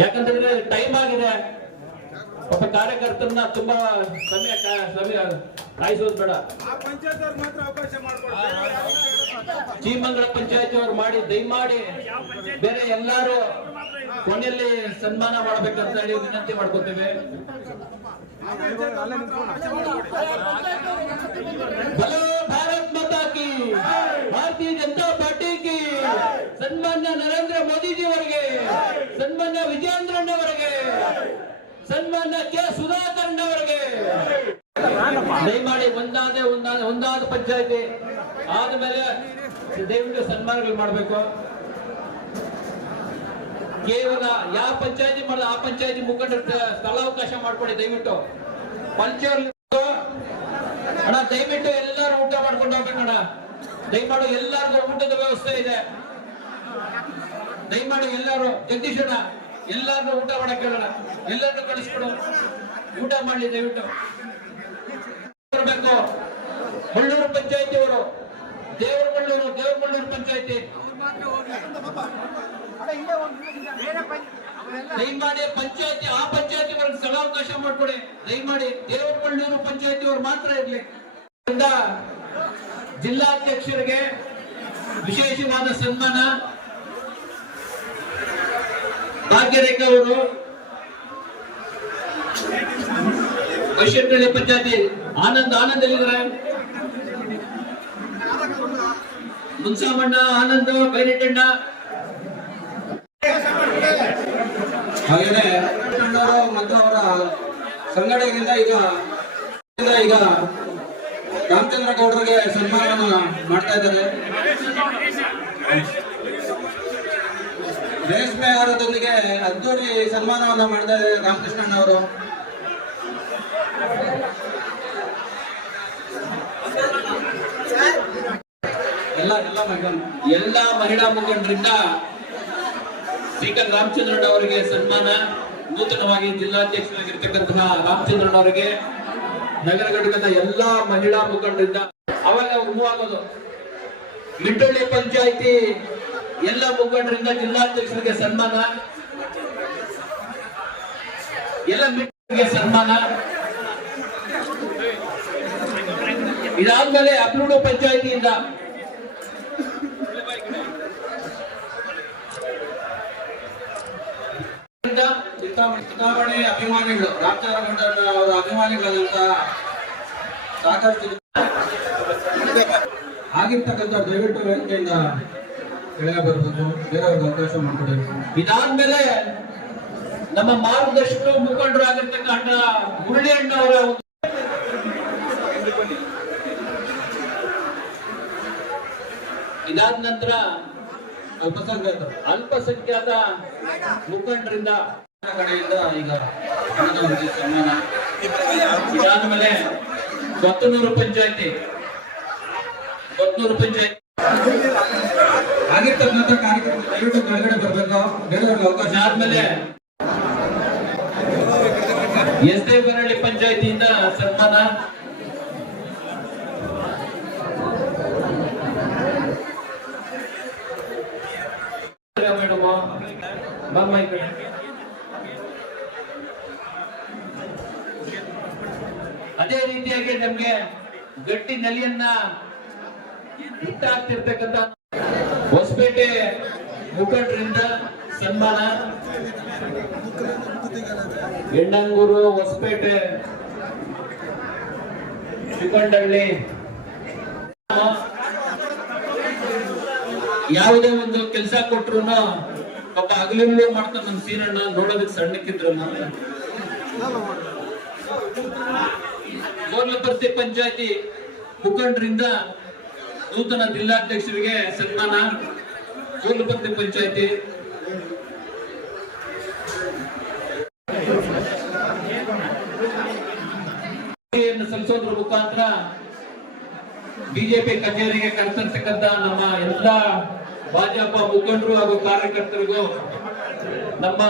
ಯಾಕಂತಂದ್ರೆ ಟೈಮ್ ಆಗಿದೆ. ಒಬ್ಬ ಕಾರ್ಯಕರ್ತರನ್ನ ತುಂಬಾ ಸಮಯ ಸಮಯ ಕಾಯಿಸೋದು ಬೇಡ. ಚೀಮಂಗಳ ಪಂಚಾಯತಿ ಅವ್ರು ಮಾಡಿ ದಯಮಾಡಿ ಬೇರೆ ಎಲ್ಲಾರು ಕೊನೆಯಲ್ಲಿ ಸನ್ಮಾನ ಮಾಡ್ಬೇಕಂತ ಹೇಳಿ ವಿನಂತಿ ಮಾಡ್ಕೋತೇವೆ. ಸನ್ಮಾನ್ಯ ನರೇಂದ್ರ ಮೋದಿಜಿ ಅವರಿಗೆ ಸನ್ಮಾನ್ಯ ವಿಜಯೇಂದ್ರಣ್ಣವರಿಗೆ, ಸನ್ಮಾನ್ಯ ಕೆ ಸುಧಾಕರ್ಣ ಅವರಿಗೆ ದಯಮಾಡಿ ಒಂದಾದ ಒಂದಾದ ಒಂದಾದ ಪಂಚಾಯತಿ ಆದ್ಮೇಲೆ ದಯವಿಟ್ಟು ಸನ್ಮಾನಗಳು ಮಾಡಬೇಕು. ಕೇವಲ ಯಾವ ಪಂಚಾಯತಿ ಮಾಡಿದ ಆ ಪಂಚಾಯತಿ ಮುಖಂಡರ ಸ್ಥಳಾವಕಾಶ ಮಾಡ್ಕೊಡಿ ದಯವಿಟ್ಟು. ಪಂಚಾಯತ್ ಅಣ್ಣ, ದಯವಿಟ್ಟು ಎಲ್ಲರೂ ಊಟ ಮಾಡ್ಕೊಂಡು ಹೋಗ್ಬೇಕಣ್ಣ. ದಯಮಾಡು ಎಲ್ಲರಿಗೂ ಊಟದ ವ್ಯವಸ್ಥೆ ಇದೆ. ದಯಮಾಡಿ ಎಲ್ಲರೂ ಜಗದೀಶಣ ಅಣ್ಣ ಎಲ್ಲಾರು ಊಟ ಮಾಡಕ್ ಹೇಳೋಣ. ಎಲ್ಲರನ್ನು ಕಳಿಸ್ಕೊಡು ಊಟ ಮಾಡಲಿ, ದಯವಿಟ್ಟು. ಬರಬೇಕು. ಮಳ್ಳೂರು ಪಂಚಾಯತಿ ಅವರು. ದೇವರ ಮಳ್ಳೂರು ದೇವರ ಮಳ್ಳೂರು ಪಂಚಾಯತಿ. ದಯಮಾಡಿ ಪಂಚಾಯತಿ, ಆ ಪಂಚಾಯತಿ ಅವರಿಗೆ ಸ್ಥಳಾವಕಾಶ ಮಾಡ್ಕೊಡಿ. ದಯಮಾಡಿ ದೇವರ ಬಳ್ಳೂರು ಪಂಚಾಯತಿ ಅವರು ಮಾತ್ರ ಇರಲಿ. ಜಿಲ್ಲಾಧ್ಯಕ್ಷರಿಗೆ ವಿಶೇಷವಾದ ಸನ್ಮಾನ. ಭಾಗ್ಯರೇಖಾ ಅವರು ಬೈಶೆಟ್ಟಳ್ಳಿ ಪಂಚಾಯತಿ ಆನಂದ್ ಆನಂದ್ ಎಲ್ಲಿದ್ದಾರೆ ಮುನ್ಸಾಮಣ್ಣ, ಆನಂದ್ ಬೈರೆಟ್ಟಣ್ಣ ಹಾಗೇನೆ ಮತ್ತು ಅವರ ಸಂಘಟನೆಯಿಂದ ಈಗ ಈಗ ರಾಮಚಂದ್ರ ಗೌಡರಿಗೆ ಸನ್ಮಾನವನ್ನು ಮಾಡ್ತಾ ಇದ್ದಾರೆ. ರೇಷ್ಮೆ ಹಾರದೊಂದಿಗೆ ಅದ್ದೂರಿ ಸನ್ಮಾನವನ್ನ ಮಾಡಿದ್ದಾರೆ ರಾಮಕೃಷ್ಣಣ್ಣ ಅವರು. ಎಲ್ಲ ಎಲ್ಲ ಮಹಿಳಾ ಮುಖಂಡರಿಂದ ಸ್ಪೀಕರ್ ರಾಮಚಂದ್ರಣ್ಣ ಅವರಿಗೆ ಸನ್ಮಾನ. ನೂತನವಾಗಿ ಜಿಲ್ಲಾಧ್ಯಕ್ಷರಾಗಿರ್ತಕ್ಕಂತಹ ರಾಮಚಂದ್ರಣ್ಣ ಅವರಿಗೆ ನಗರ ಘಟಕದ ಎಲ್ಲಾ ಮಹಿಳಾ ಮುಖಂಡರಿಂದ ಅವಾಗ ಮೂವಾಗೋದು ಮಿಟ್ಟಳ್ಳಿ ಪಂಚಾಯತಿ ಎಲ್ಲ ಮುಖಂಡರಿಂದ ಜಿಲ್ಲಾಧ್ಯಕ್ಷರಿಗೆ ಸನ್ಮಾನ. ಎಲ್ಲ ಮಿಟ್ಟಿಗೆ ಸನ್ಮಾನ. ಇದಾದ್ಮೇಲೆ ಅಪ್ಲೂಡು ಪಂಚಾಯತಿಯಿಂದ ಚುನಾವಣೆ ಅಭಿಮಾನಿಗಳು, ರಾಮಚಂದ್ರ ಅವರ ಅಭಿಮಾನಿಗಳಾದಂತ ಸಾಕಷ್ಟು ಆಗಿರ್ತಕ್ಕಂಥ ದಯವಿಟ್ಟು ವೇದಿಕೆಯಿಂದ ಕೆಳಗೆ ಬರಬೇಕು ಬೇರೆಯವ್ರಿಗೆ ಅವಕಾಶ ಮಾಡಿಕೊಡಬೇಕು ಇದಾದ್ಮೇಲೆ ನಮ್ಮ ಮಾರ್ಗದರ್ಶಕ ಮುಖಂಡರು ಆಗಿರ್ತಕ್ಕಂಥ ಮುರಳಿ ಅಣ್ಣ ಅವರ ಇದಾದ ನಂತರ ಅಲ್ಪಸಂಖ್ಯಾತ. ಅಲ್ಪಸಂಖ್ಯಾತ ಮುಖಂಡರಿಂದ ಕಡೆಯಿಂದ ಈಗ ಸನ್ಮಾನ. ಇದಾದ್ಮೇಲೆ ಕೊತ್ತನೂರು ಪಂಚಾಯತಿ. ಕೊತ್ತನೂರು ಪಂಚಾಯತಿ. ಆಗಿರ್ತಕ್ಕಂಥ ಕಾರ್ಯಕ್ರಮ ದಯವಿಟ್ಟು ಕೆಳಗಡೆ ಬರಬೇಕು. ಬೇರೆಯವ್ರಿಗೆ ಅವಕಾಶ ಆದ್ಮೇಲೆ ಎಸ್ ಬರಳ್ಳಿ ಪಂಚಾಯತಿಯಿಂದ ಸನ್ಮಾನ ಅದೇ ರೀತಿಯಾಗಿ ನಮ್ಗೆ ಗಟ್ಟಿ ನೆಲೆಯನ್ನ ಇಟ್ಟಾಗ್ತಿರ್ತಕ್ಕಂಥ ಹೊಸಪೇಟೆ ಮುಖಂಡರಿಂದ ಸನ್ಮಾನ. ಎಣ್ಣಂಗೂರು ಹೊಸಪೇಟೆ ಶಿಕೊಂಡಳ್ಳಿ ಯಾವುದೇ ಒಂದು ಕೆಲಸ ಕೊಟ್ರು ಪಾಪ ಹಗಲಿರುಳು ಮಾಡ್ತಾನೆ ನಮ್ ಸೀನಣ್ಣ ನೋಡೋದಕ್ಕೆ ಸಣ್ಣಕ್ಕಿದ್ರು ಗೋರ್ಲಪರ್ತಿ ಪಂಚಾಯತಿ ಮುಖಂಡರಿಂದ ನೂತನ ಜಿಲ್ಲಾಧ್ಯಕ್ಷರಿಗೆ ಸನ್ಮಾನ ಗೋರ್ಲಪರ್ತಿ ಪಂಚಾಯತಿ. ಸಲ್ಲಿಸೋದ್ರ ಮುಖಾಂತರ ಬಿಜೆಪಿ ಕಚೇರಿಗೆ ಕರೆತರ್ತಕ್ಕಂತ ನಮ್ಮ ಎಲ್ಲ ಭಾಜಪ ಮುಖಂಡರು ಹಾಗೂ ಕಾರ್ಯಕರ್ತರಿಗೂ ನಮ್ಮ